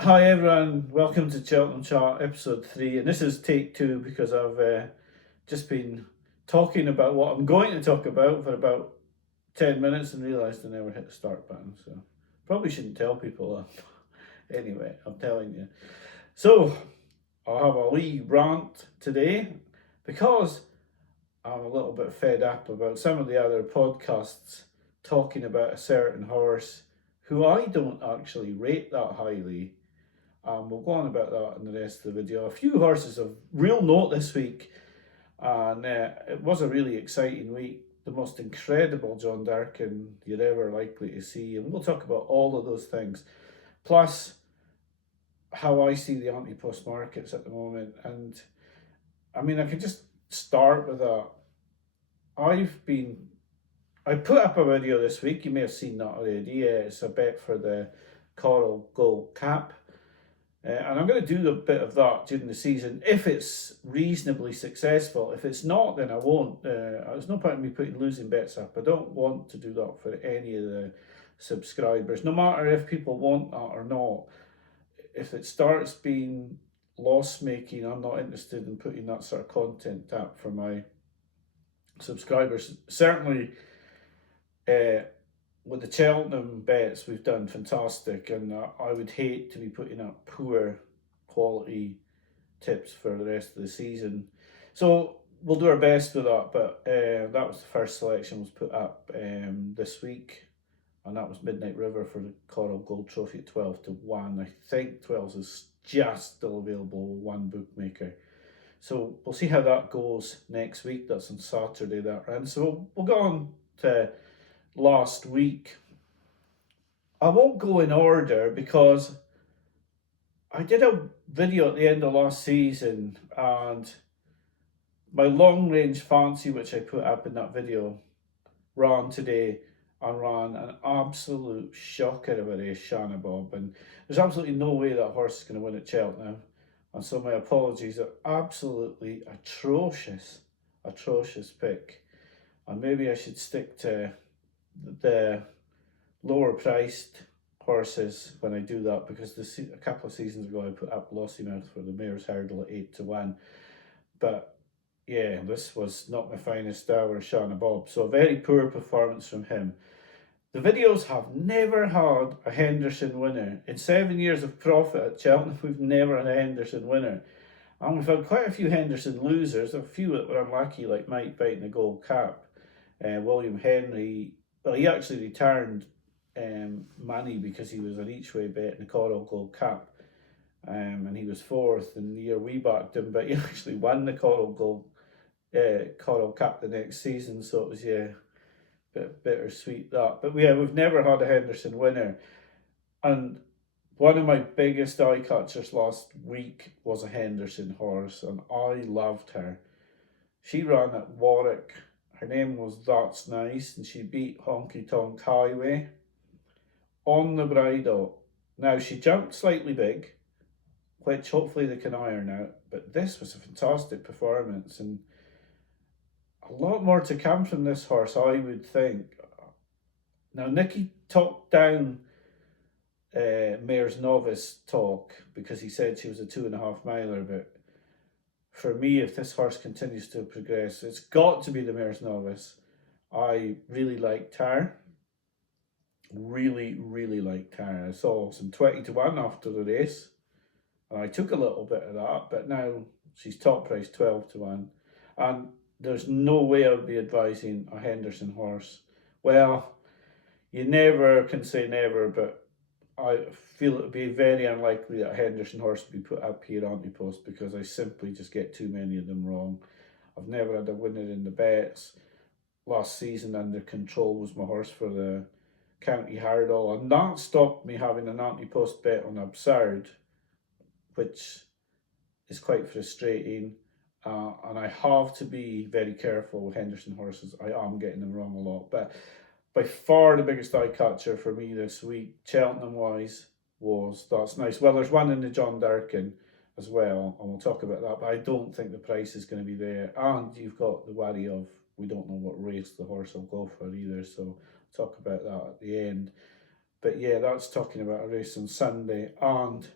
Hi everyone, welcome to Cheltenham Chart episode 3, and this is take 2 because I've just been talking about what I'm going to talk about for about 10 minutes and realised I never hit the start button, so probably shouldn't tell people that. Anyway, I'm telling you. So, I'll have a wee rant today because I'm a little bit fed up about some of the other podcasts talking about a certain horse who I don't actually rate that highly. We'll go on about that in the rest of the video. A few horses of real note this week, and it was a really exciting week. The most incredible John Durkan you're ever likely to see, and we'll talk about all of those things. Plus, how I see the anti-post markets at the moment, and I mean, I could just start with that. I've been I put up a video this week. You may have seen that already. It's a bet for the Coral Gold Cap. And I'm going to do a bit of that during the season if it's reasonably successful. If it's not, then I won't. There's no point in me putting losing bets up. I don't want to do that for any of the subscribers, no matter if people want that or not. If it starts being loss making, I'm not interested in putting that sort of content up for my subscribers. Certainly, uh, with the Cheltenham bets, we've done fantastic, and I would hate to be putting up poor quality tips for the rest of the season. So we'll do our best with that, but that was the first selection was put up this week, and that was Midnight River for the Coral Gold Trophy at 12-1. I think 12 is just still available with one bookmaker. So we'll see how that goes next week. That's on Saturday, that round. So we'll go on to last week. I won't go in order because I did a video at the end of last season, and my long range fancy, which I put up in that video, ran today and ran an absolute shocker of a race, Shanna Bob. And there's absolutely no way that horse is going to win at Cheltenham. And so my apologies, are absolutely atrocious pick. And maybe I should stick to the lower priced horses when I do that, because a couple of seasons ago I put up Lossymouth for the Mayor's Hurdle at 8-1. But yeah, this was not my finest hour, Shanna Bob. So a very poor performance from him. The videos have never had a Henderson winner. In 7 years of profit at Cheltenham, we've never had a Henderson winner. And we've had quite a few Henderson losers, a few that were unlucky, like Mike biting the gold cap. William Henry, well, he actually returned money because he was an each way bet in the Coral Gold Cap. And he was fourth in the year we backed him, but he actually won the Coral Cap the next season. So it was, yeah, a bit bittersweet that. But yeah, we've never had a Henderson winner. And one of my biggest eye catchers last week was a Henderson horse, and I loved her. She ran at Warwick. Her name was That's Nice, and she beat Honky Tonk Highway on the bridle. Now, she jumped slightly big, which hopefully they can iron out, but this was a fantastic performance, and a lot more to come from this horse, I would think. Now, Nicky talked down Mayor's Novice talk because he said she was a 2.5 miler, but for me, if this horse continues to progress, it's got to be the Mayor's Novice. I really liked her. Really liked her. I saw some 20-1 after the race, and I took a little bit of that, but now she's top price 12-1. And there's no way I would be advising a Henderson horse. Well, you never can say never, but I feel it would be very unlikely that a Henderson horse would be put up here on the post because I simply just get too many of them wrong. I've never had a winner in the bets. Last season, Under Control was my horse for the County Hurdle, and that stopped me having an anti-post bet on Absurd, which is quite frustrating. And I have to be very careful with Henderson horses. I am getting them wrong a lot, but by far the biggest eye catcher for me this week, Cheltenham wise, was That's Nice. Well, there's one in the John Durkan as well, and we'll talk about that, but I don't think the price is going to be there. And you've got the worry of we don't know what race the horse will go for either, so talk about that at the end. But yeah, that's talking about a race on Sunday. And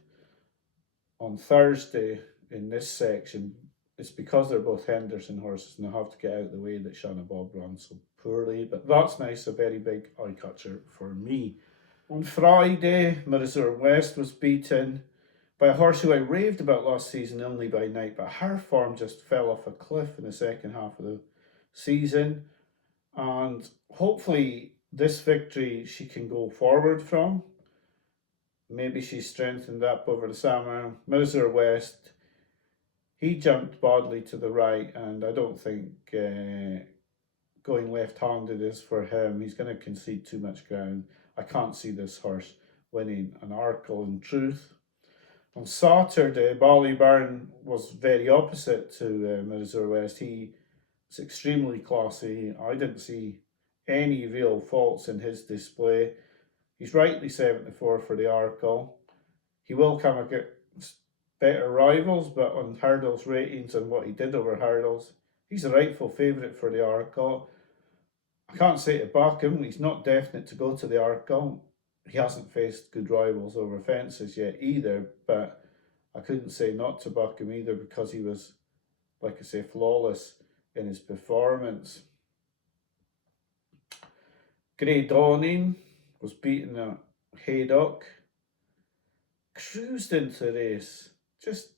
on Thursday in this section, it's because they're both Henderson horses and they have to get out of the way that Shanna Bob runs so poorly. But that's nice, a very big eye catcher for me. On Friday, Mirazur West was beaten by a horse who I raved about last season only by night, but her form just fell off a cliff in the second half of the season. And hopefully, this victory she can go forward from. Maybe she's strengthened up over the summer. Mirazur West, he jumped badly to the right, and I don't think going left-handed is for him. He's going to concede too much ground. I can't see this horse winning an Arkle in truth. On Saturday, Ballyburn was very opposite to Mirazur West. He was extremely classy. I didn't see any real faults in his display. He's rightly 74 for the Arkle. He will come against better rivals, but on hurdles ratings and what he did over hurdles, he's a rightful favourite for the Arkle. I can't say to back him. He's not definite to go to the Arkle. He hasn't faced good rivals over fences yet either, but I couldn't say not to back him either because he was, like I say, flawless in his performance. Grey Dawning was beaten at Haydock. Cruised into the race. Just,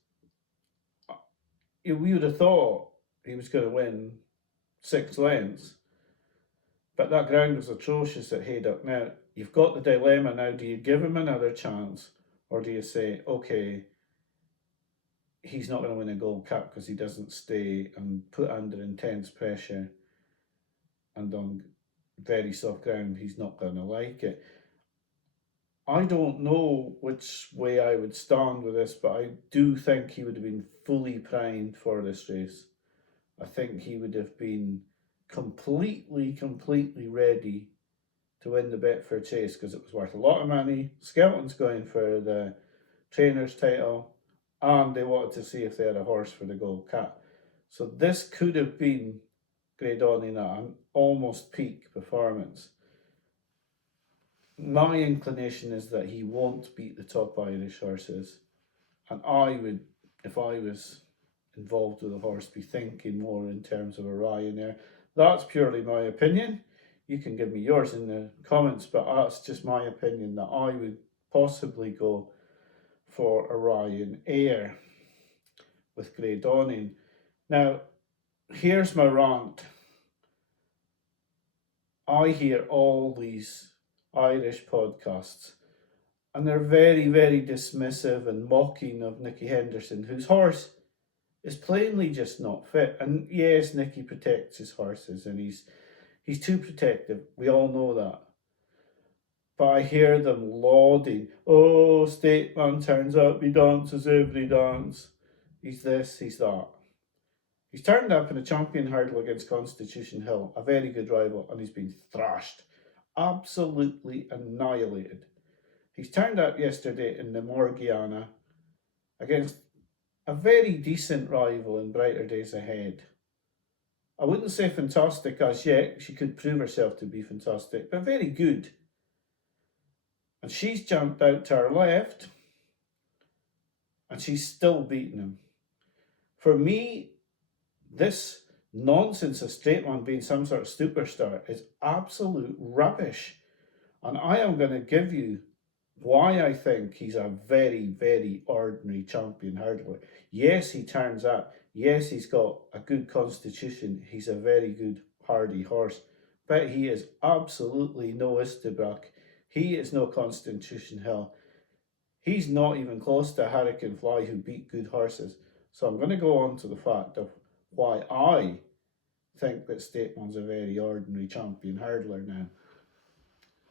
we would have thought he was going to win 6 lengths. But that ground was atrocious at Haydock. Now, you've got the dilemma now. Do you give him another chance? Or do you say, okay, he's not going to win a Gold Cup because he doesn't stay and put under intense pressure and on very soft ground, he's not going to like it. I don't know which way I would stand with this, but I do think he would have been fully primed for this race. I think he would have been completely ready to win the Betfair Chase because it was worth a lot of money. Skelton's going for the trainer's title and they wanted to see if they had a horse for the Gold Cup. So this could have been Grey Dawning at an almost peak performance. My inclination is that he won't beat the top Irish horses, and I would, if I was involved with a horse, be thinking more in terms of a Ryanair. That's purely my opinion. You can give me yours in the comments, but that's just my opinion that I would possibly go for a Ryanair with Grey Dawning. Now, here's my rant. I hear all these Irish podcasts and they're very dismissive and mocking of Nicky Henderson, whose horse is plainly just not fit. And yes, Nicky protects his horses and he's too protective. We all know that. But I hear them lauding, oh, Stateman turns up, he dances every dance. He's this, he's that. He's turned up in a champion hurdle against Constitution Hill, a very good rival, and he's been thrashed. Absolutely annihilated. He's turned up yesterday in the Morgiana against a very decent rival in Brighter Days Ahead. I wouldn't say fantastic as yet, she could prove herself to be fantastic, but very good. And she's jumped out to her left and she's still beaten him. For me, this nonsense of Straightman being some sort of superstar is absolute rubbish. And I am going to give you why I think he's a very ordinary champion hurdler. Yes, he turns up. Yes, he's got a good constitution. He's a very good hardy horse. But he is absolutely no Istabrook. He is no Constitution Hill. He's not even close to Hurricane Fly, who beat good horses. So I'm going to go on to the fact of why I think that Stateman's a very ordinary champion hurdler now.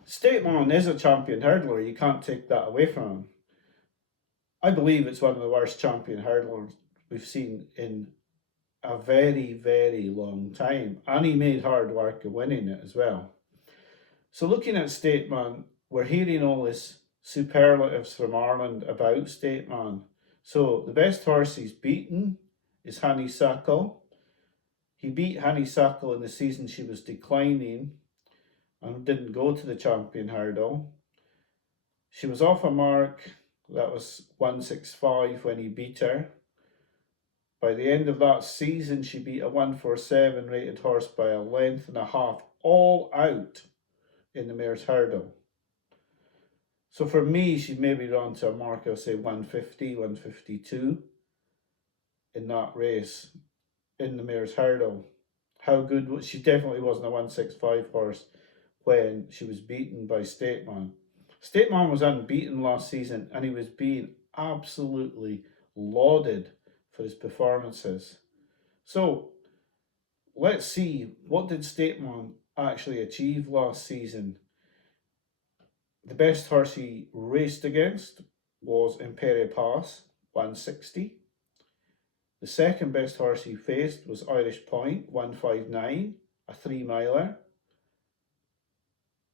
Stateman is a champion hurdler, you can't take that away from him. I believe it's one of the worst champion hurdlers we've seen in a very long time, and he made hard work of winning it as well. So looking at Stateman, we're hearing all this superlatives from Ireland about Stateman. So the best horse he's beaten is Honeysuckle. He beat Honeysuckle in the season she was declining and didn't go to the champion hurdle. She was off a mark That was 165 when he beat her. By the end of that season, she beat a 147 rated horse by a length and a half, all out in the mare's hurdle. So for me, she maybe run to a mark of say 150, 152 in that race in the mare's hurdle. How good was she? Definitely wasn't a 165 horse when she was beaten by Stateman. Stateman was unbeaten last season and he was being absolutely lauded for his performances. So let's see, what did Stateman actually achieve last season? The best horse he raced against was Impere Pass, 160. The second best horse he faced was Irish Point, 159, a 3 miler.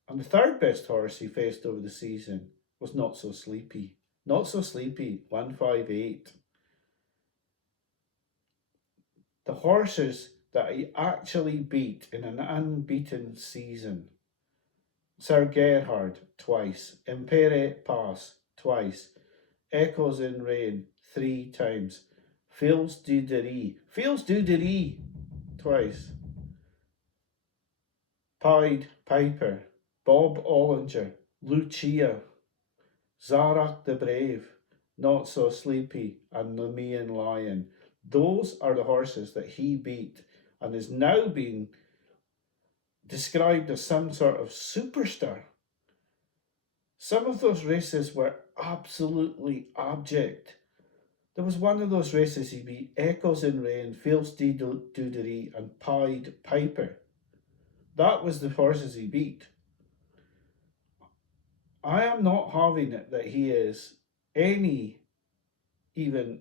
And the third best horse he faced over the season was Not So Sleepy. Not So Sleepy, 158. The horses that he actually beat in an unbeaten season: Sir Gerhard twice, Impere Pass twice, Echoes in Rain 3 times, Fils du Deris twice, Pied Piper, Bob Ollinger, Lucia, Zarak the Brave, Not So Sleepy, and Nemean Lion. Those are the horses that he beat and is now being described as some sort of superstar. Some of those races were absolutely abject. There was one of those races he beat Echoes in Rain, Fils Dudery, and Pied Piper. That was the horses he beat. I am not having it that he is any even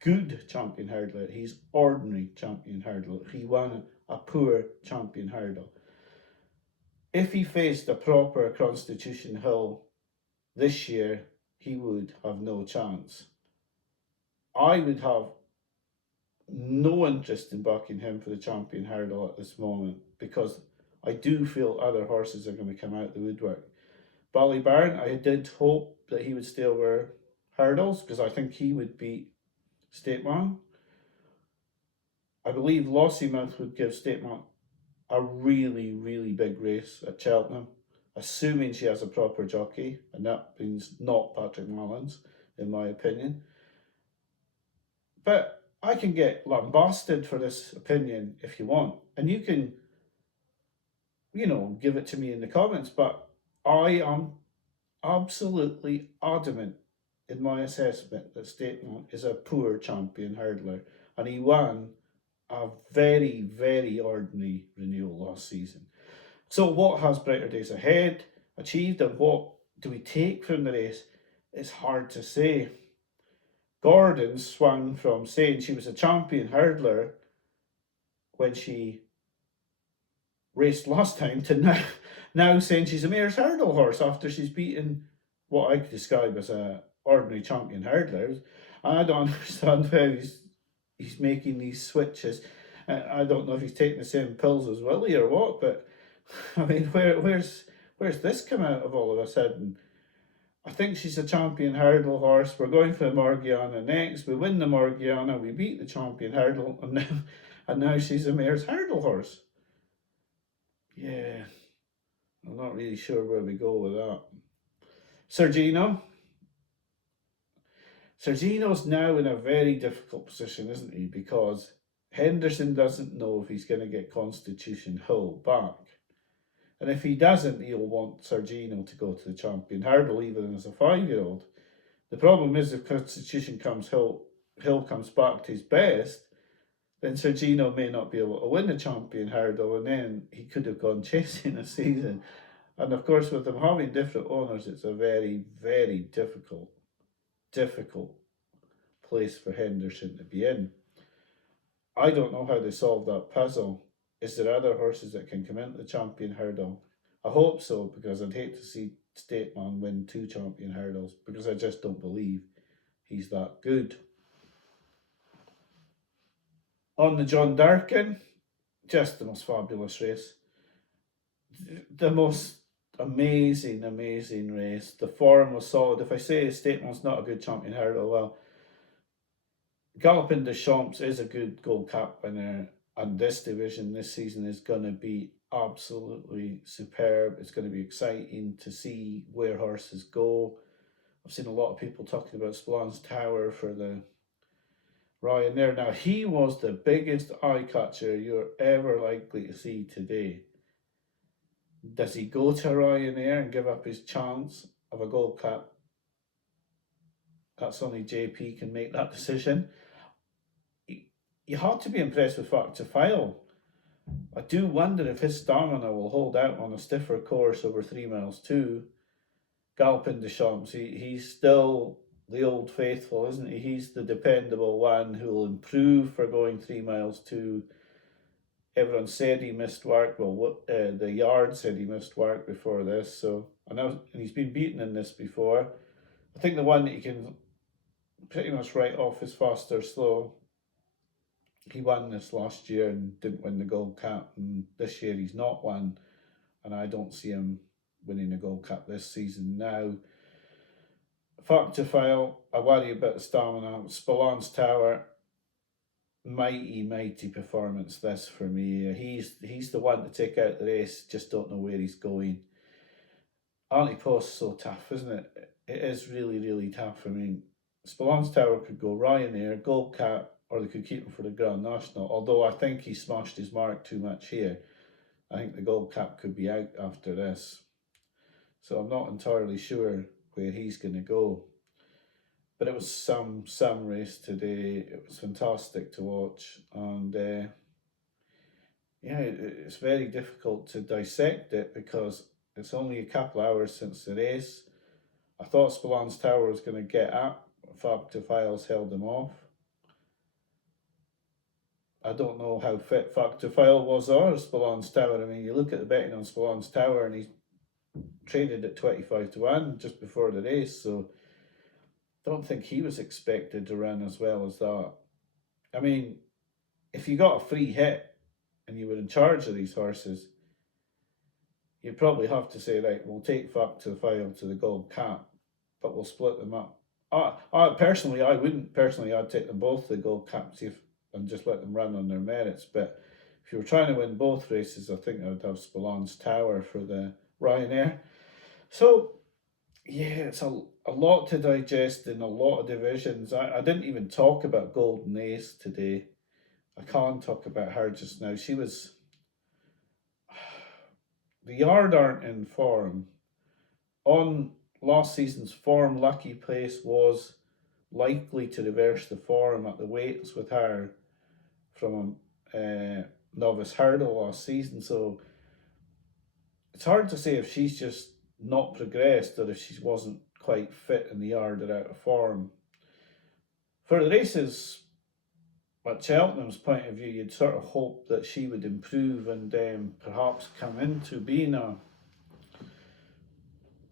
good champion hurdler. He's ordinary champion hurdler. He won a poor champion hurdle. If he faced a proper Constitution Hill this year, he would have no chance. I would have no interest in backing him for the champion hurdle at this moment because I do feel other horses are going to come out the woodwork. Ballybarn, I did hope that he would stay over hurdles because I think he would beat Stateman. I believe Lossiemouth would give Stateman a really, really big race at Cheltenham, assuming she has a proper jockey, and that means not Patrick Mullins, in my opinion. But I can get lambasted for this opinion if you want, and you can, give it to me in the comments, but I am absolutely adamant in my assessment that Stateman is a poor champion hurdler, and he won a very, very ordinary renewal last season. So what has Brighter Days Ahead achieved and what do we take from the race? It's hard to say. Gordon swung from saying she was a champion hurdler when she raced last time to now saying she's a mare's hurdle horse after she's beaten what I could describe as a ordinary champion hurdler. I don't understand how he's making these switches. I don't know if he's taking the same pills as Willie or what, but I mean, where's this come out of all of a sudden? I think she's a champion hurdle horse. We're going for the Morgiana next. We win the Morgiana, we beat the champion hurdle, and now she's a mare's hurdle horse. Yeah, I'm not really sure where we go with that. Sergino. Sergino's now in a very difficult position, isn't he? Because Henderson doesn't know if he's going to get Constitution Hill back. And if he doesn't, he'll want Sergino to go to the champion hurdle, even as a 5-year-old. The problem is if Constitution Hill comes back to his best, then Sergino may not be able to win the champion hurdle, and then he could have gone chasing a season. And of course, with them having different owners, it's a very, very difficult place for Henderson to be in. I don't know how they solve that puzzle. Is there other horses that can come into the champion hurdle? I hope so, because I'd hate to see Stateman win 2 champion hurdles, because I just don't believe he's that good. On the John Durkan, just the most fabulous race. The Amazing, amazing race. The form was solid. If I say Stateman's not a good champion hurdle, well, Galopin des Champs is a good Gold Cup winner, and this division this season is going to be absolutely superb. It's going to be exciting to see where horses go. I've seen a lot of people talking about Spillane Tower for the Ryanair. Now, he was the biggest eye catcher you're ever likely to see today. Does he go to Ryanair and give up his chance of a Gold Cup? That's only JP can make that decision. You had to be impressed with Factor File. I do wonder if his stamina will hold out on a stiffer course over 3 miles too. Galopin des Champs, he's still the old faithful, isn't he? He's the dependable one who will improve for going 3 miles too. Everyone said he missed work. Well, the yard said he missed work before this, so I know, and he's been beaten in this before. I think the one that you can pretty much write off as fast or slow. He won this last year and didn't win the Gold Cup, and this year he's not won, and I don't see him winning the Gold Cup this season now. Factor File, I worry about the stamina. Spillane's Tower, mighty performance this for me. He's the one to take out the race, just don't know where he's going. Antipost's so tough, isn't it? It is really tough. I mean, Spillane's Tower could go Ryanair, Gold Cup, or they could keep him for the Grand National, although I think he smashed his mark too much here. I think the Gold Cup could be out after this. So I'm not entirely sure where he's going to go. But it was some race today. It was fantastic to watch, and yeah, it's very difficult to dissect it because it's only a couple of hours since the race. I thought Spillane's Tower was going to get up. Factor Files held him off. I don't know how fit Factor File was or Spillane's Tower. I mean, you look at the betting on Spillane's Tower and he's traded at 25 to 1 just before the race, so I don't think he was expected to run as well as that. I mean, if you got a free hit and you were in charge of these horses, you'd probably have to say, right, we'll take Factor File to the Gold Cup, but we'll split them up. Personally, I wouldn't. Personally, I'd take them both to the Gold Cup and just let them run on their merits. But if you were trying to win both races, I think I would have Spillane's Tower for the Ryanair. So, yeah, it's a lot to digest in a lot of divisions. I didn't even talk about Golden Ace today. I can't talk about her just now. She was. The yard aren't in form. On last season's form, Lucky Place was likely to reverse the form at the weights with her from a novice hurdle last season. So it's hard to say if she's just not progressed or if she wasn't quite fit in the yard or out of form. For the races, at Cheltenham's point of view, you'd sort of hope that she would improve and perhaps come into being a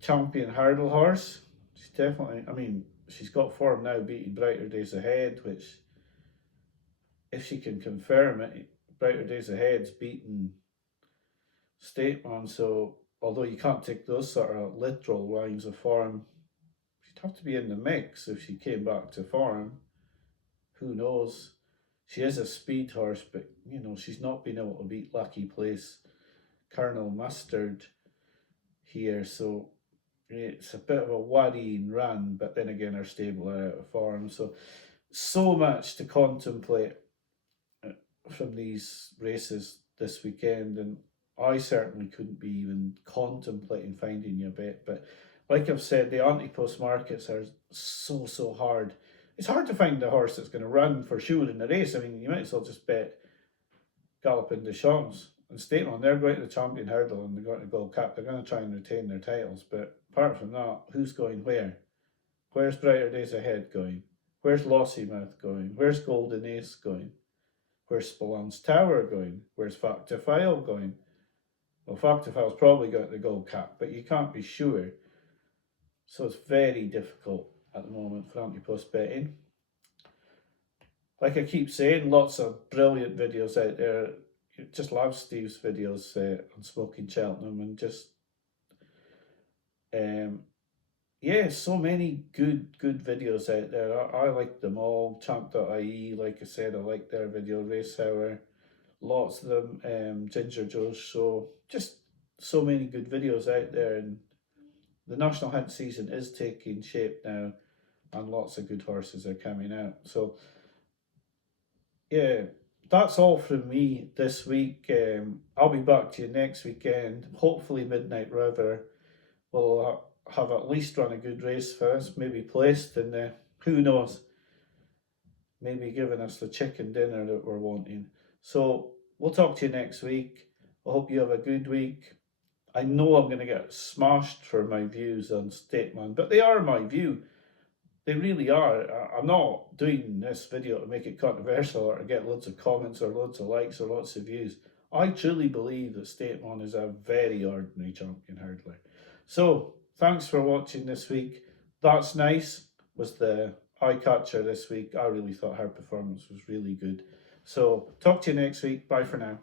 champion hurdle horse. She's definitely, I mean, she's got form now beating Brighter Days Ahead, which, if she can confirm it, Brighter Days Ahead's beaten Stateman, so although you can't take those sort of literal lines of form, she'd have to be in the mix if she came back to form. Who knows? She is a speed horse, but you know, she's not been able to beat Lucky Place, Colonel Mustard here, so it's a bit of a worrying run, but then again, her stable are out of form, so much to contemplate from these races this weekend, and I certainly couldn't be even contemplating finding you a bet. But like I've said, the anti-post markets are so hard. It's hard to find a horse that's going to run for sure in the race. I mean, you might as well just bet Galopin des Champs and Stateman. They're going to the champion hurdle and they're going to Gold Cup. They're going to try and retain their titles. But apart from that, who's going where? Where's Brighter Days Ahead going? Where's Lossymouth going? Where's Golden Ace going? Where's Spillane's Tower going? Where's Factor File going? Well, Factor File's probably got the Gold Cup, but you can't be sure. So it's very difficult at the moment for anti-post betting. Like I keep saying, lots of brilliant videos out there. Just love Steve's videos on Smoking Cheltenham, and just Yeah, so many good videos out there. I like them all. Champ.ie, like I said, I like their video. Race Hour, lots of them. Ginger Joe's show, just so many good videos out there. And the National Hunt season is taking shape now, and lots of good horses are coming out. So yeah, that's all from me this week. I'll be back to you next weekend. Hopefully, Midnight River will have at least run a good race for us, maybe placed, and who knows, maybe giving us the chicken dinner that we're wanting. So we'll talk to you next week. I hope you have a good week. I know I'm going to get smashed for my views on Stateman, but they are my view. They really are. I'm not doing this video to make it controversial or to get loads of comments or loads of likes or lots of views. I truly believe that Stateman is a very ordinary champion hurdler. So, thanks for watching this week. That's Nice was the eye catcher this week. I really thought her performance was really good. So, talk to you next week. Bye for now.